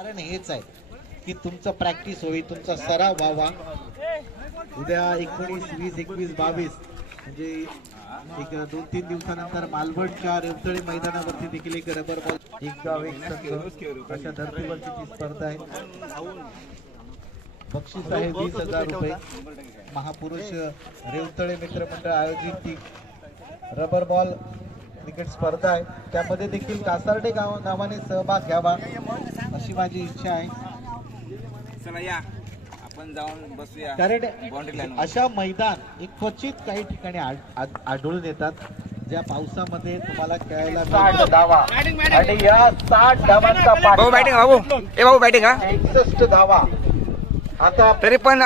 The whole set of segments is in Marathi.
कारण हेच आहे की तुमचं प्रॅक्टिस होईल तुमचा सराव व्हावा. उद्या एकोणीस वीस एकवीस बावीस म्हणजे एक दोन तीन दिवसानंतर मालवणच्या रेवतळे मैदानावरती देखील एक रबर बॉल एक गाव एक संघ अशा धर्तीवरची ती स्पर्धा आहे. बक्षीस आहे वीस हजार रुपये. महापुरुष रेवतळे मित्रमंडळ आयोजित ती रबर बॉल क्रिकेट स्पर्धा आहे. त्यामध्ये देखील कासार्डे गाव गावाने सहभाग घ्यावा अशी माझी इच्छा आहे. चला या. आपण जाऊन बसूया. कारण अशा मैदान एक क्वचित काही ठिकाणी आढ- आढ- आढळून येतात. ज्या पावसामध्ये तुम्हाला खेळायला साठ धावा. आणि या साठ धावांचा भाऊ बॅटिंग भाऊ. ए भाऊ बॅटिंग हा. एकसष्ट धावा. आता तरी पण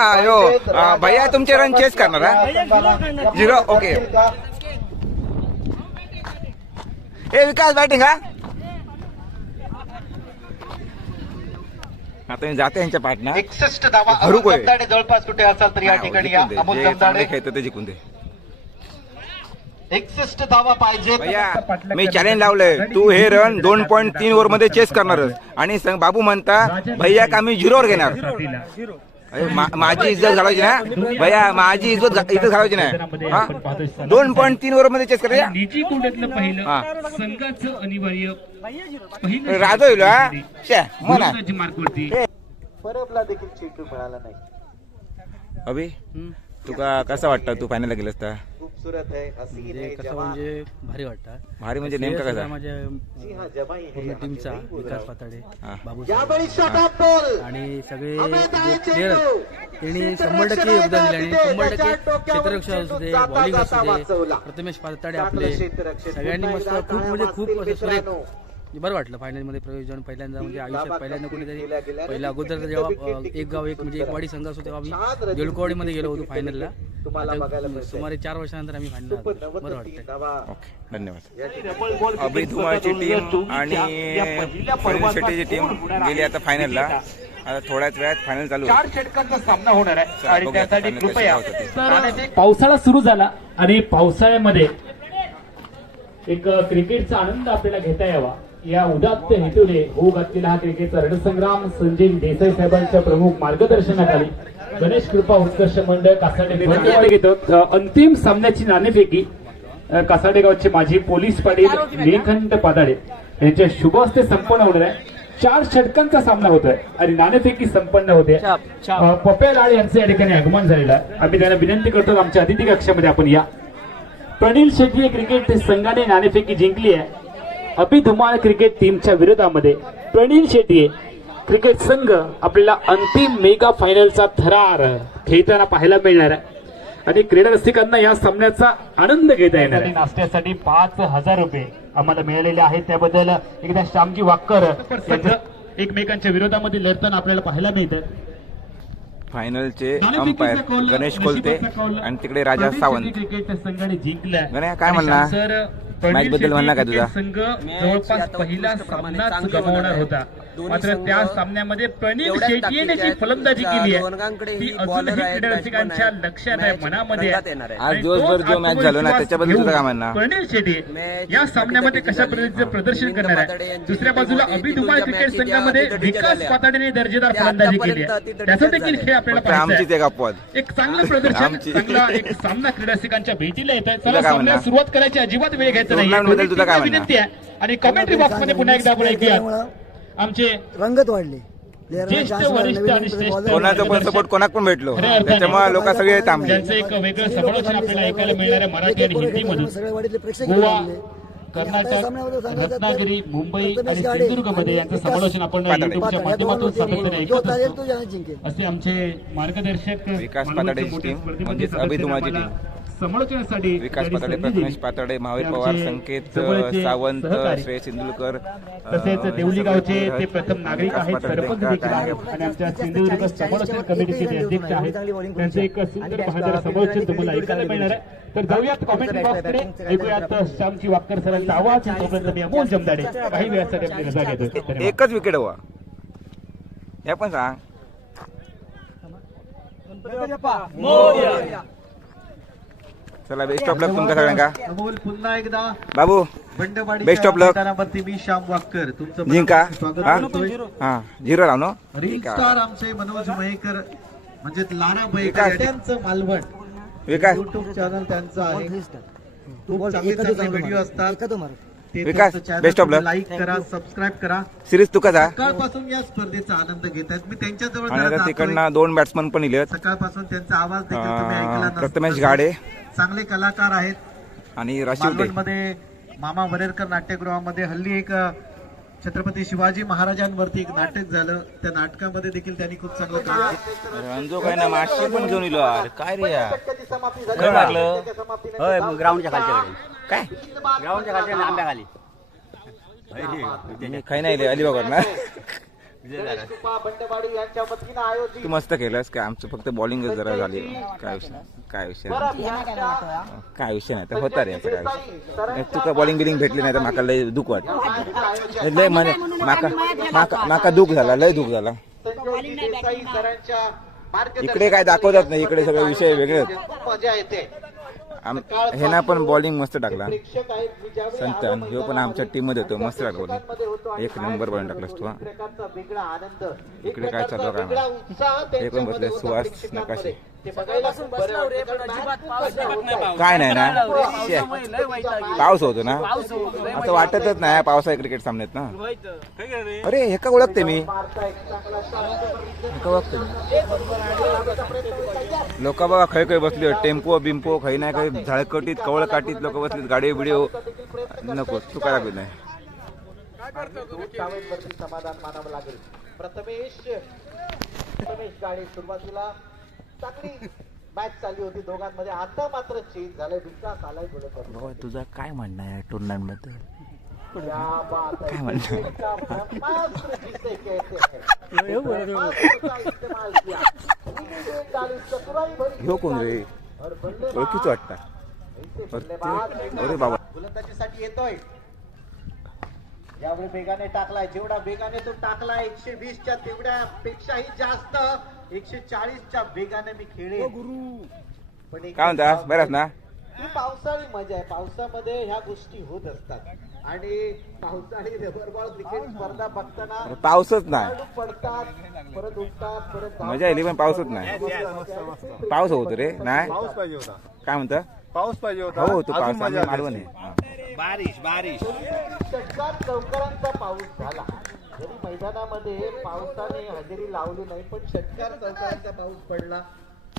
भैया तुमचे रन चेस करणार झिरो ओके. ए विकास बॅटिंग हा? आता मी जाते यांच्या पाठना. एकसष्ट धावा भरू अमोल कोय. जमदाडे जवळपास कुठे असाल तर या ठिकाणी या. अमोल जे चांगले जमदाडे खेळतो ते जिंकून दे. एकसष्ट धावा पाहिजे. भैया मी चॅलेंज लावलंय. तू हे रन दोन पॉईंट तीन ओव्हरमध्ये चेस करणारच. आणि संग- बाबू म्हणता भैया का मी झिरोवर घेणार? माझी इज्जत घालायची ना? भैया माझी इज्जत घा- इज्जत घालायची नाही. हा? दोन पॉईंट तीन ओव्हरमध्ये चेस करायचा निजी कोंड्यातलं हा. पहिलं संघाचं अनिवार्य पहिलं राजा होईल हा? म्हणा. मार्कवरती परबला देखील चेंडू मिळाला नाही. अभि तुका कसं वाटतं? तू फायनलला गेलस तर? खूपसुरत आहे हसीन म्हणजे आहे कसं जवान म्हणजे भारी वाटतं भारी म्हणजे नेमकं कसं माझ्या जी हा जवाई है पूर्ण यहाँ टीमचा नहीं बोल विकास रहा हूं. पाताडे हा. बाबू यावेळी शटअप बॉल आणि सगळे जे चेंडू. त्यांनी शंभर टक्के योगदान दिले आणि शंभर टक्के क्षेत्ररक्षण असू दे जाता बॉलिंग जाता असू वाचवला. दे प्रथमेश पाताडे आपले. सगळ्यांनी मस्त खूप म्हणजे खूप असं सुरेख. बरं वाटलं फायनलमध्ये प्रवेश जाऊन पहिल्यांदा म्हणजे आयुष्यात पहिल्यांदा कुठेतरी. पहिला अगोदर जेव्हा एक गाव एक म्हणजे एक वाडी संघ असतो तेव्हा आम्ही रचित देऊळकवाडीमध्ये गेलो होतो फायनलला. सुमारे चार वर्षानंतर आम्ही फायनल बरं धावा ओके धन्यवाद. अभि धुमाळची टीम आणि शेट्टीची टीम गेली आता फायनलला आता थोड्याच वेळात फायनल चालू. चार षटकांचा सामना होणार आहे. आणि त्यासाठी कृपया पावसाळा सुरू झाला आणि पावसाळ्यामध्ये एक क्रिकेटचा आनंद आपल्याला घेता यावा. या उदात्त हेतूने होऊ घातलेला हा क्रिकेटचा रणसंग्राम संजय देसाई साहेबांच्या प्रमुख मार्गदर्शनाखाली गणेश कृपा उत्कर्ष मंडळ कासाडे घेतो अंतिम सामन्याची नाणेफेकी अ, कासाडे गावचे माजी पोलीस पाटील निळकंठ पादाडे यांच्या शुभ हस्ते संपन्न होणार आहे. चार षटकांचा सामना होतोय आणि नाणेफेकी संपन्न होते. पप्या लाड यांचं या ठिकाणी आगमन झालेलं आहे. आम्ही त्यांना विनंती करतो आमच्या अतिथी कक्षामध्ये आपण या. प्रणील शेट्टी हे क्रिकेट संघाने नाणेफेकी जिंकली आहे. अभि धुमाळ क्रिकेट टीमच्या विरोधामध्ये प्रणील शेट्टी क्रिकेट संघ आपल्याला अंतिम मेगा फायनलचा थरार खेळताना पाहायला मिळणार आहे. आणि क्रीडा रसिकांना या सामन्याचा आनंद घेता येणार आहे. नाश्त्यासाठी पाच हजार रुपये आम्हाला मिळालेले आहेत. त्याबद्दल एकदा श्यामजी वाक्कर यांचं एकमेकांच्या विरोधामध्ये लढताना आपल्याला पाहायला मिळतं फायनलचे अंपायर गणेश कोलते आणि तिकडे राजा सावंत. क्रिकेट संघाने जिंकलाय. गण्या, काय म्हणणार? मॅच बद्दल म्हणणार काय तुझा? संघ जवळपास पहिला सामनाच गमावणार होता मात्र त्या सामन्यामध्ये प्रणील शेट्टी यांनी जी फलंदाजी केली आहे ती अजूनही क्रीडा रसिकांच्या लक्षात आहे मनामध्ये. आज दिवसभर जो match झाला ना, त्याच्याबद्दल तुझं काय घेऊन म्हणणं? प्रणील शेट्टी या सामन्यामध्ये कशा पद्धतीचं प्रदर्शन करणार आहे दुसऱ्या बाजूला अभि दुबाळ क्रिकेट संघामध्ये विकास पाताडीने दर्जेदार फलंदाजी केली आहे त्याचा देखील खेळ आपल्याला पाहायचा आमचीच. एक अपवाद एक चांगलं प्रदर्शन आमची. चांगला एक सामना क्रीडा रसिकांच्या भेटीला येत आहे तुला चला सामन्याला म्हणणं? सुरुवात करायची अजिबात वेळ घ्यायचा नाही. टुर्नामेंटबद्दल तुला काय? विनंती आहे. आणि कमेंट्री बॉक्समध्ये पुन्हा एकदा आपण ऐकूया. आमचे रंगत वाढली. कोणाचं पण सपोर्ट कोणाक पण भेटलो. त्याच्यामुळे लोक सगळे थांबले. ज्यांचं एक वेगळं समालोचन आपल्याला ऐकायला मिळणार आहे मराठी आणि हिंदी मधून. गोवा कर्नाटक रत्नागिरी मुंबई आणि सिंधुदुर्गमध्ये यांचं समालोचन आपण पाताडे. युट्यूबच्या पाताडे. माध्यमातून सातत्याने ऐकत असतो. असे आमचे मार्गदर्शक विकास मोठे टीम, म्हणजेच टीम. समालोचनासाठी विकास संधी प्रथमेश. पाताडे महावीर पवार संकेत सावंत. श्रेय सिंधुलकर तसेच देवली गावचे. ते प्रथम नागरिक आहेत सरपंच देखील आहेत आणि आमच्या सिंधुदुर्ग समालोचन कमिटीचे ते अध्यक्ष आहेत त्यांचं एक सुंदर बहादर समालोचन तुम्हाला ऐकायला मिळणार आहे तर जाऊयात कॉमेंट्री बॉक्सकडे ऐकूयात श्यामची वाक्कर सरांचा आवाज तोपर्यंत मी अमोल जमदाडे काही वेळासाठी आपली रजा घेतो. एकच विकेट हवा हे पण सांग चला बेस्ट ऑफ लक तुमका सगळ्यांका. अमोल पुन्हा एकदा. बाबू बंडवाडी of luck. मैदानावरती मी श्याम वाक्कर. तुमचं जिंका. हा? हा झिरो आहे. स्टार आमचे मनोज मयेकर म्हणजे लारा मयेकर. त्यांचं मालवण. विकास. युट्यूब चॅनल त्यांचं आहे. खूप चांगले चांगले व्हिडिओ. असतात. ते विकास, तुमचं channel best of तुम्ही luck. लाईक करा सबस्क्राईब करा. सिरीज तुका जा सकाळपासून या स्पर्धेचा आनंद घेत आहेत. मी त्यांच्याजवळ आणि जरा आता जातोय. तिकडनं दोन बॅट्समन पण इलेत. सकाळपासून त्यांचा आवाज देखील तुम्ही ऐकला अं, नसेल. प्रथमेश गाडे. चांगले कलाकार आहेत. आणि राशिवटे मध्ये मामा वरेरकर नाट्यगृहामध्ये हल्ली एक अ, छत्रपती शिवाजी महाराजांवरती एक नाटक झालं. त्या नाटकामध्ये देखील त्यांनी खूप चांगलं काम केलं. रंजो काय ना माशी पण घेऊन इलो अरे काय रे यार काय लागलं? होय ग्राउंडच्या खालच्या काय? ग्राउंडच्या खालच्या आंब्या खाली मी काही नाही अलिबागवर ना तू मस्त केलंस काय? आमचं फक्त बॉलिंगच जरा झाली. काय विषय काय विषय नाही. काय विषय नाही. तर होता रे असं काय विषय. नाही, तुका बॉलिंग बिलिंग भेटली नाही तर माका लय दुःख वाटत. लय म्हणे माका माका माका दुःख झाला लय दुःख झाला. इकडे काय दाखवतात नाही इकडे सगळे विषय वेगळे आहेत. खूप मजा येते. आम- ह्याना पण बॉलिंग मस्त टाकला. संतन ह्यो पण आमच्या टीममध्ये होतो मस्त टाकला. एक नंबर बॉलिंग टाकलास तू प्रकारचा वेगळा आनंद इकडे काय चालू काय हे पण बसले सुहास. नकाशे. काय नाही ना. शे. पाऊस होतो. ना. असं वाटतच नाही पावसाळी क्रिकेट सामन्यात ना. अरे हे का ओळखते मी? हे का ओळखते लोक बघा खय खय बसले टेम्पो बिम्पो खै नाही काही झाडकटीत कवळ काटीत लोक बसलीत. गाडी बिडिओ. नको तू काय लागत नाही? समाधान मानावं लागेल प्रथमेश. प्रथमेश गाडी सुरुवातीला. चांगली मॅच चालली होती दोघांमध्ये. आता मात्र चेंज झालाय. विकास आलाय गोलंदाज तुझा काय म्हणणं आहे टुर्नामेंटबद्दल क्या है हैं कोण रे? ओळखीच वाटता. अरे बाबा. गोलंदाजीसाठी येतोय. यावेळी बेगाने टाकलाय. जेवढा बेगाने तो टाकला एकशे वीसच्या तेवढ्या पेक्षाही जास्त एकशे चाळीसच्या वेगाने मी खेळेन. पण एक काय म्हणतास बरंच ना? ही पावसाळी मजा आहे. पावसामध्ये ह्या गोष्टी होत असतात. आणि पावसाळी रबर बॉल क्रिकेट स्पर्धा बघताना अरे पाऊसच नाही. खेळाडू पडतात परत उठतात परत मजा आली पण पाऊसच नाही. पाऊस होतो रे नाही? पाऊस पाहिजे होता. काय म्हणतं? पाऊस पाहिजे होता. हो तू अजून पाऊस मजा आम्ही आली. मालवण. आहे. हा. बारिश बारिश. षटकार चौकारांचा पाऊस झाला. जरी मैदानामध्ये पावसाने हजेरी लावली नाही पण षटकार चौकारांचा पाऊस पडला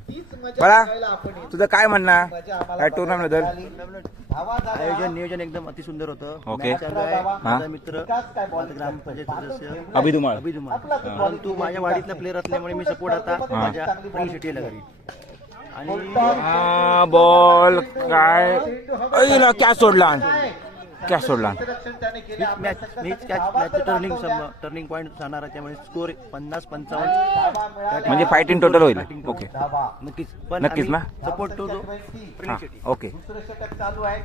तीच मजा बघायला आपण येतो. तुझं काय म्हणणं मजा आम्हाला काय टुर्नामेंटबद्दल बघायला मिळाली. धावा झाल्या. आयोजन नियोजन एकदम अतिसुंदर होतं ओके. मॅच चालू आहे हा. माझा मित्र विकास काय ग्रामपंचायत सदस्य अभि धुमाळ. अभि धुमाळ. आपला तो bowling परंतु माझ्या. वाडीतला प्लेअर असल्यामुळे मी सपोर्ट आता हा. माझ्या आणि हा बॉल काय ना क्या सोडला क्या सोडला. हीच मॅच हीच कॅच मॅचचं टर्निंग दाखवल्या. टर्निंग पॉईंट जाणार आहे त्यामुळे स्कोर पन्नास पंचावन्न. म्हणजे फाईट इन टोटल होईल. ओके. नक्कीच. पण नक्कीच ना? सपोर्ट टू हा. ओके दुसरं षटक चालू आहे.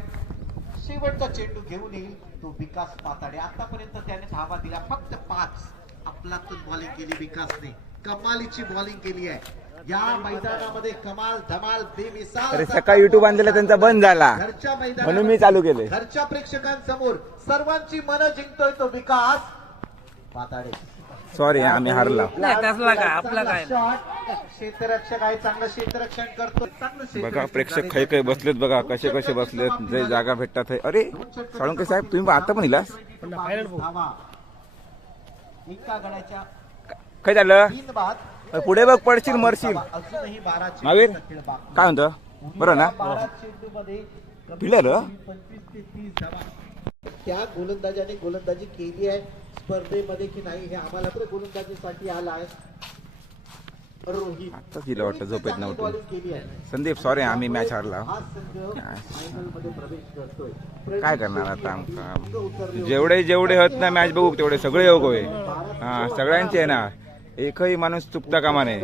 शेवटचा चेंडू घेऊन येईल तो विकास पाताडे आतापर्यंत त्याने धावा दिला फक्त पाच. आपलातून बॉलिंग केली विकासने. कमालीची बॉलिंग केली आहे. या मैदानामध्ये कमाल धमाल बेमिसाल अरे सकाळी युट्यूब आणलेला त्यांचा बंद झाला. घरच्या म्हणून मी चालू केले. घरच्या प्रेक्षकांसमोर सर्वांची मनं जिंकतोय तो विकास. पाताडे. सॉरी आम्ही हारला. आपला काय? क्षेत्ररक्षक आहे चांगलं क्षेत्ररक्षण करतो चांगलं बघा प्रेक्षक झालंय. खै खै बसलेत बघा कसे कसे बसलेत जे जागा भेटतात. अरे साळुंके साहेब तुम्ही आता पण इलास? काय झालं? पुढे बघ पडशील मरशील. महावीर. काय म्हणतो? बरं ना? बारा चेंडूमध्ये कमीत पिलं र? कमी पंचवीस ते तीस धावा त्या गोलंदाजाने गोलंदाजी केली आहे. स्पर्धेमध्ये की नाही हे आम्हाला तर गोलंदाजीसाठी आला आहे. दिलं वाटतं झोपेत नव्हतं. संदीप सॉरी आम्ही मॅच हारला. काय करणार आता आमका जेवढे जेवढे होत ना मॅच बघू तेवढे सगळे योग होय. हा सगळ्यांचे आहे ना. एकही माणूस चुकता कामा नये.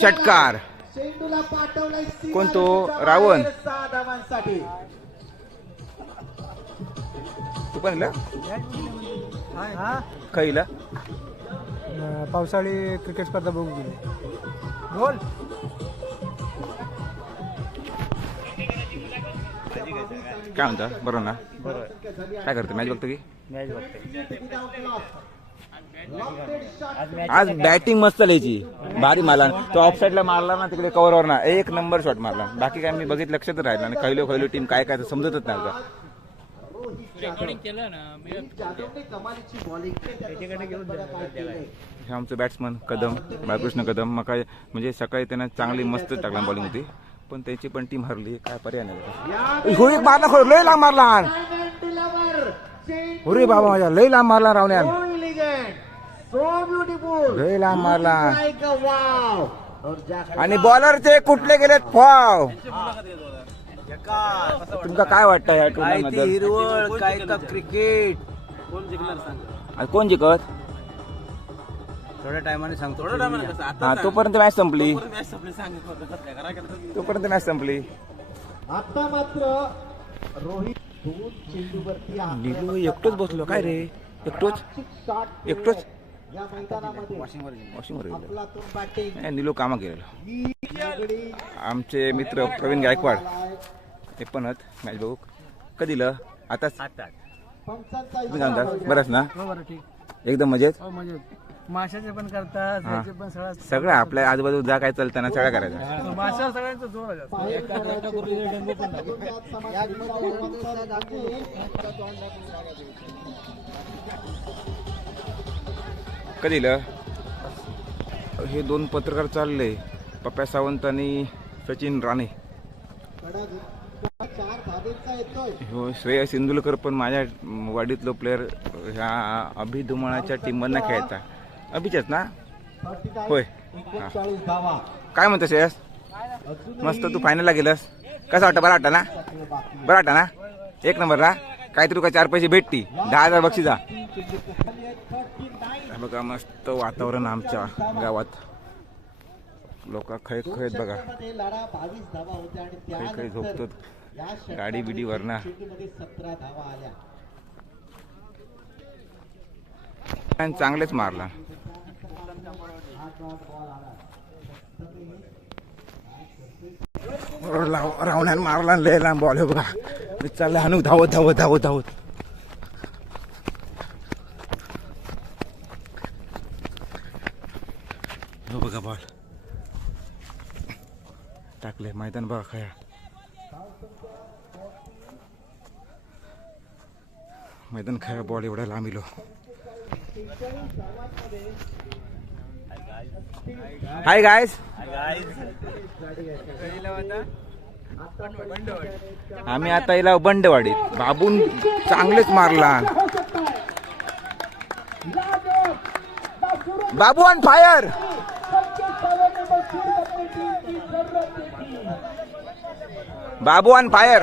षटकार. चेंडूला पाठवलाय कोणतो? रावण. सहा धावांसाठी. तू पण खाईला? पावसाळी क्रिकेट स्पर्धा बघू गेले. बोल. काय म्हणता? बरोबर ना? काय करते मॅच बघतो की? मॅच बघतो आज बॅटिंग मस्त लिहायची भारी मारला. तो ऑफ साईडला मारला ना तिकडे कव्हरवर ना. एक नंबर शॉट मारला. बाकी काय मी बघित लक्षात राहिलं आणि खैलो खैलो टीम काय काय ते समजतच नाही आता. हे आमचं बॅट्समन कदम बाळकृष्ण कदम. मग काय म्हणजे सकाळी त्यांना चांगली मस्त टाकला बॉलिंग होती. पण त्याची पण टीम हरली. काय पर्याय नाही हो एक मारला खरं लय लांब मारला. अरे बाबा माझ्या लय लांब मारला रावण्यान. सो ब्युटिफुल लय लांब मारला आणि बॉलरचे कुठले गेलेत? फाव तुमका काय वाटतं या काय टुर्नामेंट ती हिरवळ काय का क्रिकेट आणि कोण जिंकत? थोड्या टायमाने सांगतो. थोड्या टायमाने हा तोपर्यंत मॅच संपली. तोपर्यंत मॅच संपली. आता मात्र रोहित दोन चेंडूवरती एकटोच बसलो. काय रे? एकटोच? एकटोच? या मैदानामध्ये निलू कामा वेगळी आमचे मित्र प्रवीण गायकवाड. हे पण आहेत मॅच बघू. कधी दिलं? आताच बरंच ना? हो बरं ठीक. एकदम मजेत? हो म्हणजे माशाचे पण करतात सगळं आपल्या आजूबाजू जा काय चालतं ना सगळं करायचं. माशा सगळ्यांचा जोर आहे कधी हे दोन पत्रकार चालले पप्प्या सावंत आणि सचिन राणे. हो श्रेयस सिंदुलकर पण माझ्या वाडीतलो प्लेअर ह्या अभिधुमाळाच्या टीममधनं खेळता. अभिच्याच ना? होय. काय म्हणतो श्रेयस? मस्त तू फायनलला गेलस. कसं वाटतं बरं वाटतं ना? बरं वाटतं ना? एक नंबर ना? काहीतरी तुका चार पैसे भेटती. दहा हजार बक्षिसा बघा मस्त वातावरण आमच्या गावात. लोक खय खयत बघा. खय लढा झोपतो झोपतात. गाडी बिडी वरना. चांगलेच मारला. रावण्यान मारला लय लांब बॉल बघा. चाललं हानू धावत धावत धावत धावत. हो बघा बॉल टाकले मैदान बघा खया. मैदान खया बॉल एवढा लांब इलो हाय गायस आम्ही आता येला बंडवाडीत. बाबून चांगलेच मारला Babu on fire Babu on fire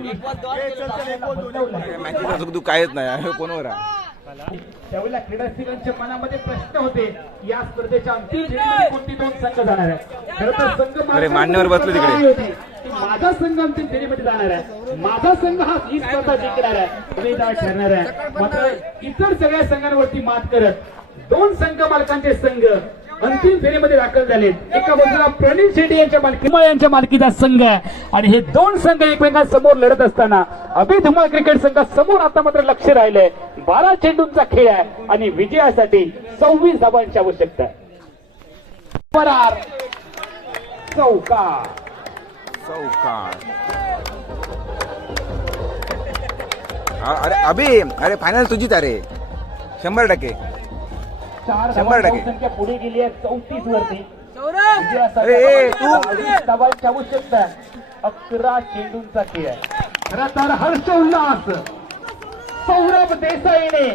matches कायच नाही कोणवर आहे त्यावेळेला क्रीडारसिकांच्या मनामध्ये प्रश्न होते. या स्पर्धेच्या अंतिम फेरीमध्ये कोणती दोन संघ जाणार आहे खरं तर संघ अरे, मान्यवर बसले तिकडे. माझा संघ अंतिम फेरीमध्ये जाणार आहे. माझा संघ हा ही स्पर्धा जिंकणार आहे. ठरणार आहे. मात्र इतर सगळ्या संघांवरती मात करत दोन संघ मालकांचे संघ अंतिम फेरीमध्ये दाखल झाले. एका बाजूला प्रणित शेट्टी यांच्या मालकी यांच्या मालकीचा संघ आहे. आणि हे दोन संघ एकमेकांसमोर लढत असताना अभि धुमाळ क्रिकेट संघासमोर आता मात्र लक्ष राहिलंय. बारा चेंडूंचा खेळ आहे आणि विजयासाठी सव्वीस धावांची आवश्यकता आहे. परार चौकार. चौकार. अरे अभि अरे फायनल तुझीच अरे शंभर टक्के. चार शंभर टक्के. संख्या पुढे गेली आहे चौतीस वरती. धावांची आवश्यकता अकरा चेंडूंचा खेळ आहे. खरं तर हर्ष उल्हास सौरभ देसाईने.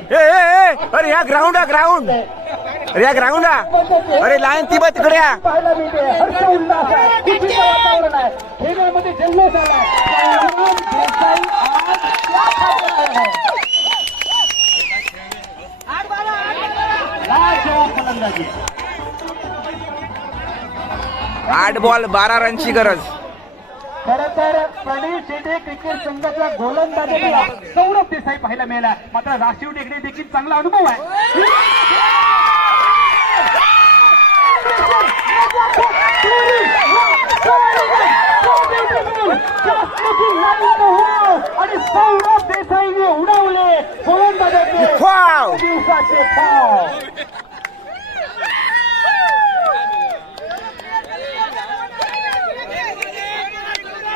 अरे ह्या ग्राउंड ग्राउंड अरे या ग्राउंडला अरे लाईन ती बघ तिकडे या. पाहायला मिळते. हर्ष उल्हास आहे. खुशीचं वातावरण आहे. खेळामध्ये जल्लोष आला संग्राम देसाई आज त्या खात्यावर आहे. लाजवाब फलंदाजी आठ बॉल बारा रनची गरज. खर तर प्रणीत शेटे क्रिकेट संघाच्या गोलंदाजीला सौरभ देसाई पाहायला मिळाला. मात्र राशीव टेकडे देखील चांगला अनुभव आहे. आणि सौरभ देसाईने उडवले. गोलंदाजाचे! दिवसाचे फाव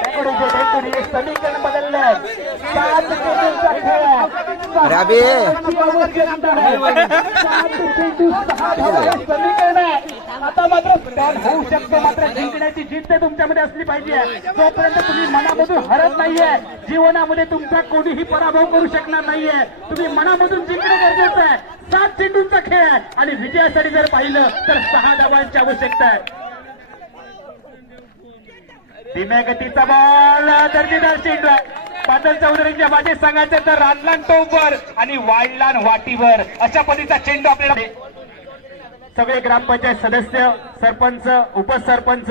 टेकडीचे टेकडी हे समीकरण बदललंय. सात चेंडूंचा खेळ आहे. अरे अबे. सात चेंडू सहा धावांचं समीकरण आहे आता मात्र होऊ शकतो मात्र जिंकण्याची जिद्द तुमच्यामध्ये असली पाहिजे. जोपर्यंत तुम्ही मनामधून हरत नाहीये जीवनामध्ये तुमचा कोणीही पराभव करू शकणार नाहीये. तुम्ही मनामधून जिंकणं गरजेचं आहे. सात चेंडूंचा खेळ आहे. आणि विजयासाठी जर पाहिलं तर सहा धावांची आवश्यकता आहे. धीम्या गतीचा बॉल दर्जेदार चेंडू आहे बादल चौधरींच्या सांगायचं तर रानलान टोपवर आणि वाईल्डलान वाटीवर. अशा पद्धतीचा चेंडू आपल्याला सगळे ग्रामपंचायत सदस्य सरपंच उपसरपंच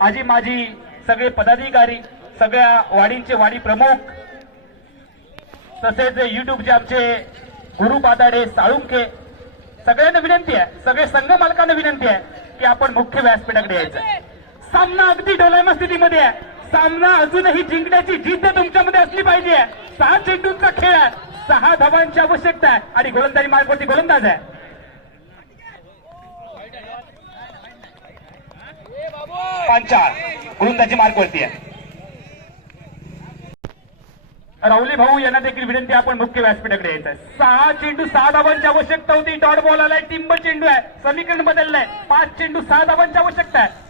आजी माजी सगळे पदाधिकारी सगळ्या वाडींचे वाडी प्रमुख तसेच युट्यूबचे आमचे गुरु पादाडे साळुंके सगळ्यांना विनंती आहे सगळे संघ मालकांना विनंती आहे की आपण मुख्य व्यासपीठाकडे यायचं. सामना अगदी डोलायमा स्थितीमध्ये आहे. सामना अजूनही जिंकण्याची जिद्द तुमच्यामध्ये असली पाहिजे. सहा चेंडूंचा खेळ आहे. सहा धावांची आवश्यकता आहे. आणि गोलंदाजी मार्गवरती गोलंदाज आहे. पांचाळ. गोलंदाजी मार्गवरती आहे. राहुली भाऊ यांना देखील विनंती आपण मुख्य व्यासपीठाकडे यायचं आहे. सहा चेंडू सहा धावांची आवश्यकता होती. डॉट बॉल आलाय टिंब चेंडू आहे. समीकरण बदललंय. पाच चेंडू सहा धावांची आवश्यकता आहे.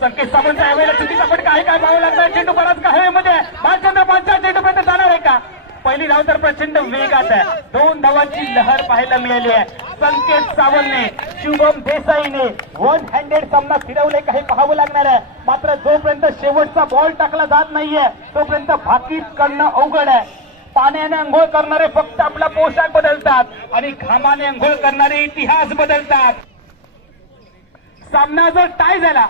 संकेत सावंत यावेळेला चुकीचा पण काय काय पाहावं लागणार? चेंडू बराच का हवेमध्ये? आहे भालचंद्र पांचाळ चेंडू पर्यंत जाणार आहे का? पहिली धाव तर प्रचंड वेगात आहे. दोन धावांची लहर पाहायला मिळाली आहे. संकेत सावंतने शुभम देसाईने वन हँडेड सामना फिरवले. काही पाहावं लागणार आहे. मात्र जोपर्यंत शेवटचा बॉल टाकला जात नाहीये तोपर्यंत भाकीत करणं अवघड आहे. पाण्याने अंघोळ करणारे फक्त आपला पोशाख बदलतात आणि घामाने अंघोळ करणारे इतिहास बदलतात. सामना जर टाय झाला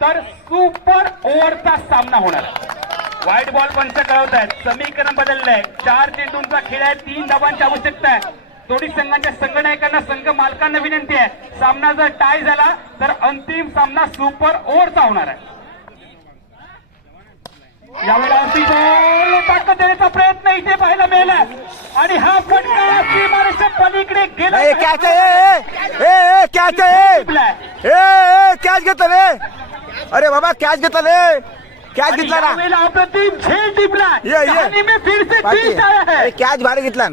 तर सुपर ओव्हरचा सामना होणार. व्हाईट बॉल पंच कळवत आहेत समीकरण बदललंय. चार चेंडूंचा खेळ आहे. तीन धावांची आवश्यकता आहे. दोन्ही संघांच्या संघनायकांना संघ मालकांना विनंती आहे. सामना जर टाय झाला तर अंतिम सामना सुपर ओव्हरचा होणार आहे. यावेळेला ताकद देण्याचा प्रयत्न इथे पाहायला मिळाला. आणि हा फटका सीमारेषा पलीकडे गेला. कॅच घेतला रे. अरे बाबा कॅच घेतला रे. कॅच घेतला ना. झेल टिपला ये, ये. कहानी में फिर से बाकी. ट्विस्ट आया है. अरे कॅच भारी घेतला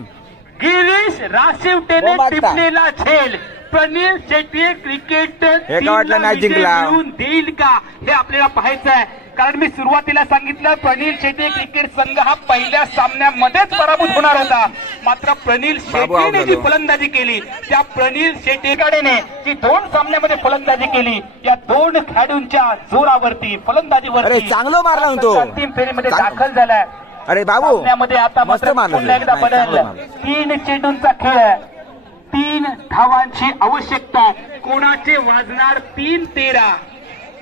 गिरीश राशिवटेने हो. टिपलेला झेल प्रनील शेट्टी क्रिकेट हे का वाटलं नाही जिंकला? देईल का? हे आपल्याला पाहायचं आहे. कारण मी सुरुवातीला सांगितलं प्रनील शेट्टी क्रिकेट संघ हा पहिल्या सामन्यामध्येच पराभूत होणार होता. मात्र प्रनील शेट्टीने जी. फलंदाजी केली त्या प्रनील शेट्टीकडेने जी दोन सामन्यामध्ये फलंदाजी केली या दोन खेळाडूंच्या जोरावरती फलंदाजीवरती अरे, चांगलं मारला तो. अंतिम फेरीमध्ये दाखल झालाय. अरे बाबू सामन्यामध्ये आता मात्र पुन्हा एकदा बदल. तीन चेंडूंचा खेळ आहे. तीन धावांची आवश्यकता कोणाचे वाजणार तीन तेरा?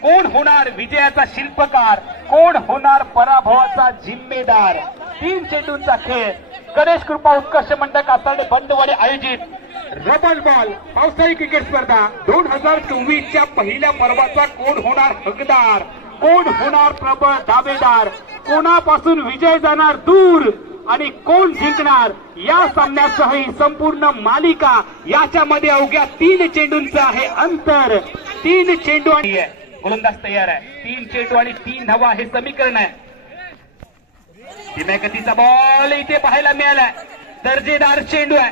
कोण होणार विजयाचा शिल्पकार? कोण होणार पराभवाचा जिम्मेदार? तीन चेंडूंचा खेळ. गणेश कृपा उत्कर्ष मंडळ कासारडे बंदवाडे आयोजित. रबल बॉल पावसाळी क्रिकेट स्पर्धा. दोन हजार चोवीसच्या पहिल्या पर्वाचा कोण होणार हकदार? कोण होणार प्रबळ दावेदार? कोणापासून विजय जाणार दूर? आणि कोण जिंकणार? या सामन्यासह ही संपूर्ण मालिका याच्यामध्ये अवघ्या तीन चेंडूंचं आहे अंतर. तीन चेंडू आणि गोलंदाज तयार आहे. तीन चेंडू आणि तीन धावा हे समीकरण आहे. धीम्या गतीचा बॉल इथे पाहायला मिळालाय. दर्जेदार चेंडू आहे.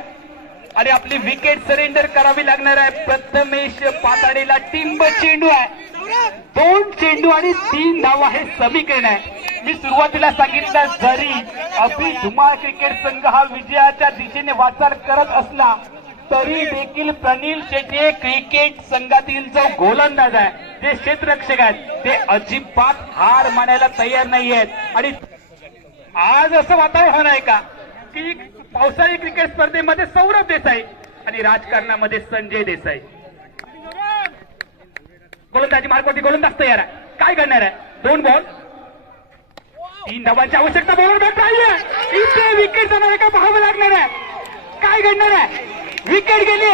आणि आपली विकेट सरेंडर करावी लागणार आहे. प्रथमेश पाताडेला टिंब चेंडू आहे. दोन चेंडू आणि तीन धावा हे समीकरण आहे. मी सुरुवातीला सांगितलं जरी अभि धुमाळ क्रिकेट संघ हा विजयाच्या दिशेने वाटचाल करत असला तरी देखील प्रनिल शेट्टी क्रिकेट संघातील जो गोलंदाज आहे जे क्षेत्ररक्षक आहेत. ते अजिबात हार मानायला तयार नाही आहेत आणि आज असं वातावरण आहे का की पावसाळी क्रिकेट स्पर्धेमध्ये सौरभ देसाई आणि राजकारणामध्ये संजय देसाई. गोलंदाजी मार्गवरती गोलंदाज तयार आहे. काय करणार आहे? दोन बॉल तीन धावांची आवश्यकता बॉलर भेट नाहीये इथे विकेट जाणार आहे का पाहावं लागणार आहे. काय घडणार आहे? विकेट गेली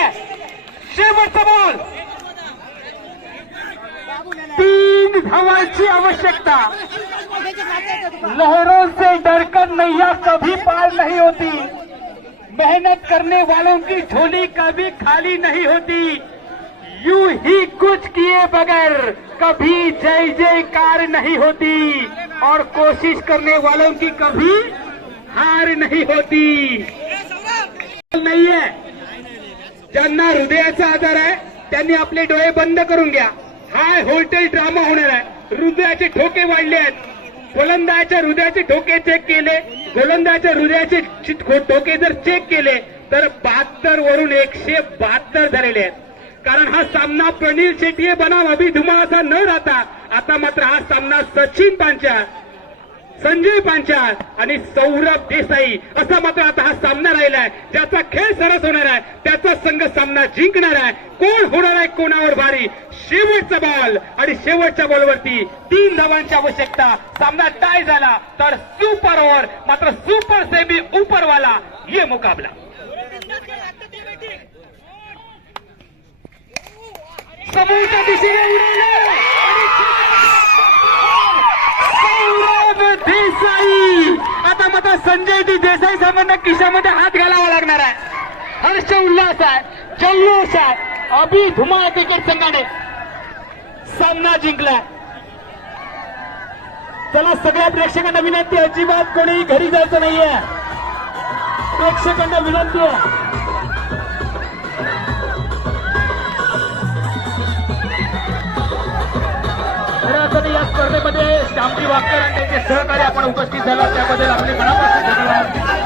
शेवटचा बॉल तीन धावांची आवश्यकता. लहरों से डरकर नैया कभी पार नहीं होती. मेहनत करने वालों की झोली कभी खाली नहीं होती. यूं ही कुछ किए बगैर कभी जय जयकार नहीं होती. और कोशिश करने वालों की कभी हार नहीं होती. नाहीये ज्यांना हृदयाचा आजार आहे त्यांनी आपले डोळे बंद करून घ्या. हाय होलटेल ड्रामा होणार आहे. हृदयाचे ठोके वाढले आहेत. गोलंदाजाच्या हृदयाचे ठोके चेक केले. गोलंदाजाच्या हृदयाचे ठोके जर चेक केले तर बहात्तर वरून एकशे बहात्तर झालेले आहेत. कारण हा सामना प्रणील शेट्टी बनाव. अभिधुमा असा न राहता. आता मात्र हा सामना सचिन पांच्या संजय पांचाळ आणि सौरभ देसाई असा मात्र आता हा सामना राहिलाय. ज्याचा खेळ सरस होणार आहे त्याचा संघ सामना जिंकणार आहे. कोण होणार आहे कोणावर भारी? शेवटचा बॉल आणि शेवटच्या बॉलवरती तीन धावांची आवश्यकता. सामना टाय झाला तर सुपर ओव्हर मात्र सुपर सेमी उपरवाला ये मुकाबला. समोरच्या दिशेने उडवलं. आणि देसाई! आता मात्र संजय जी देसाई साहेबांना खिशामध्ये हात घालावा लागणार आहे. हर्ष उल्हास आहे जल्लोष आहे. अभि धुमाळ क्रिकेट संघाने सामना जिंकलाय. चला सगळ्या प्रेक्षकांना विनंती अजिबात कोणी घरी जायचं नाहीये. प्रेक्षकांना विनंती आहे. स्पर्धेमध्ये श्यामजी वाकर आणि त्यांचे सहकारी आपण उपस्थित झाला. त्याबद्दल आपले मनापासून धन्यवाद.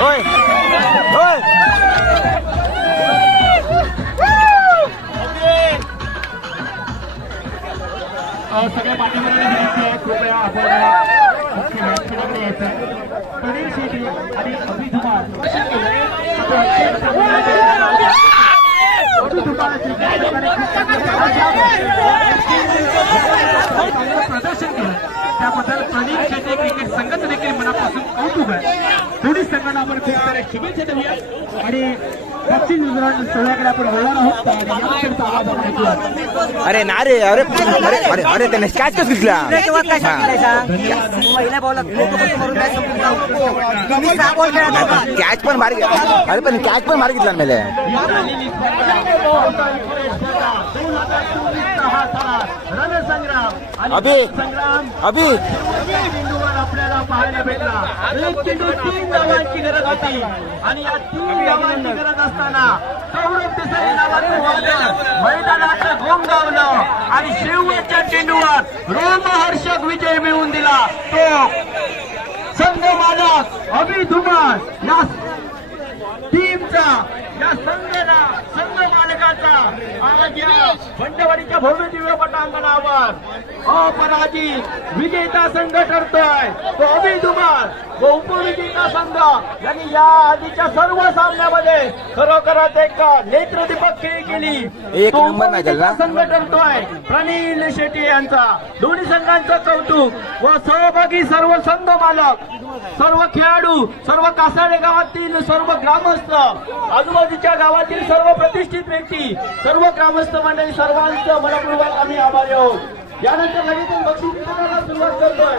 होय. होय. अ, सगळ्या मान्यवरांना विनंती आहे कृपया आपण व्यासपीठाकडे यायचं प्रवीण शेट्टी आणि अभिधुमार प्रदर्शन केलं त्याबद्दल प्रवीण शेटे क्रिकेट संघाचं देखील मनापासून कौतुक आहे. दोन्ही संघांना आपण खूप साऱ्या शुभेच्छा देऊया. आणि दक्षिण न्यूझीलंड सोहळ्याकडे आपण आहोत. ऐकूया. अरे ना रे अरे अरे अरे अरे त्याने कॅच कसं घेतला? काय. कॅच पण मार अरे पण कॅच पण मार घेतला मेले. अभि अभि. आपल्याला पाहायला भेटला. एक चेंडू तीन धावांची गरज होती आणि या तीन धावांची गरज असताना सौरभ देसाई नावाचं वादळ मैदानाचं घोंगावलं आणि शेवटच्या चेंडूवर रोमहर्षक विजय मिळवून दिला. तो संघ मालक अभि धुमार या टीमचा या संघाला संघ या बंडवाडीच्या भव्य दिव्य पटांगणावर अपराजित विजेता संघ ठरतोय. तो अभि धुमार व उपविजेता संघ. यांनी या आधीच्या सर्व सामन्यामध्ये खरोखरच एक नेत्रदीपक खेळी केली. एक. उपविजेता संघ ठरतोय. प्रणील शेट्टी यांचा. दोन्ही संघांचं कौतुक व सहभागी सर्व संघ मालक सर्व खेळाडू सर्व कासाडे गावातील सर्व ग्रामस्थ आजूबाजूच्या गावातील सर्व प्रतिष्ठित व्यक्ती सर्व ग्रामस्थ मंडळी सर्वांचं मनपूर्वक आम्ही आभारी आहोत यानंतर लगेच बक्षीस वितरणाला सुरुवात करतोय.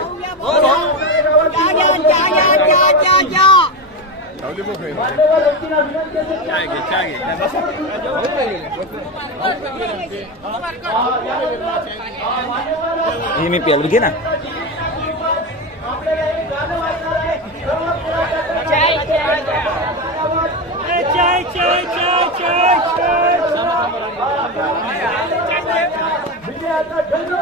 हे मी पेल घे ना. आता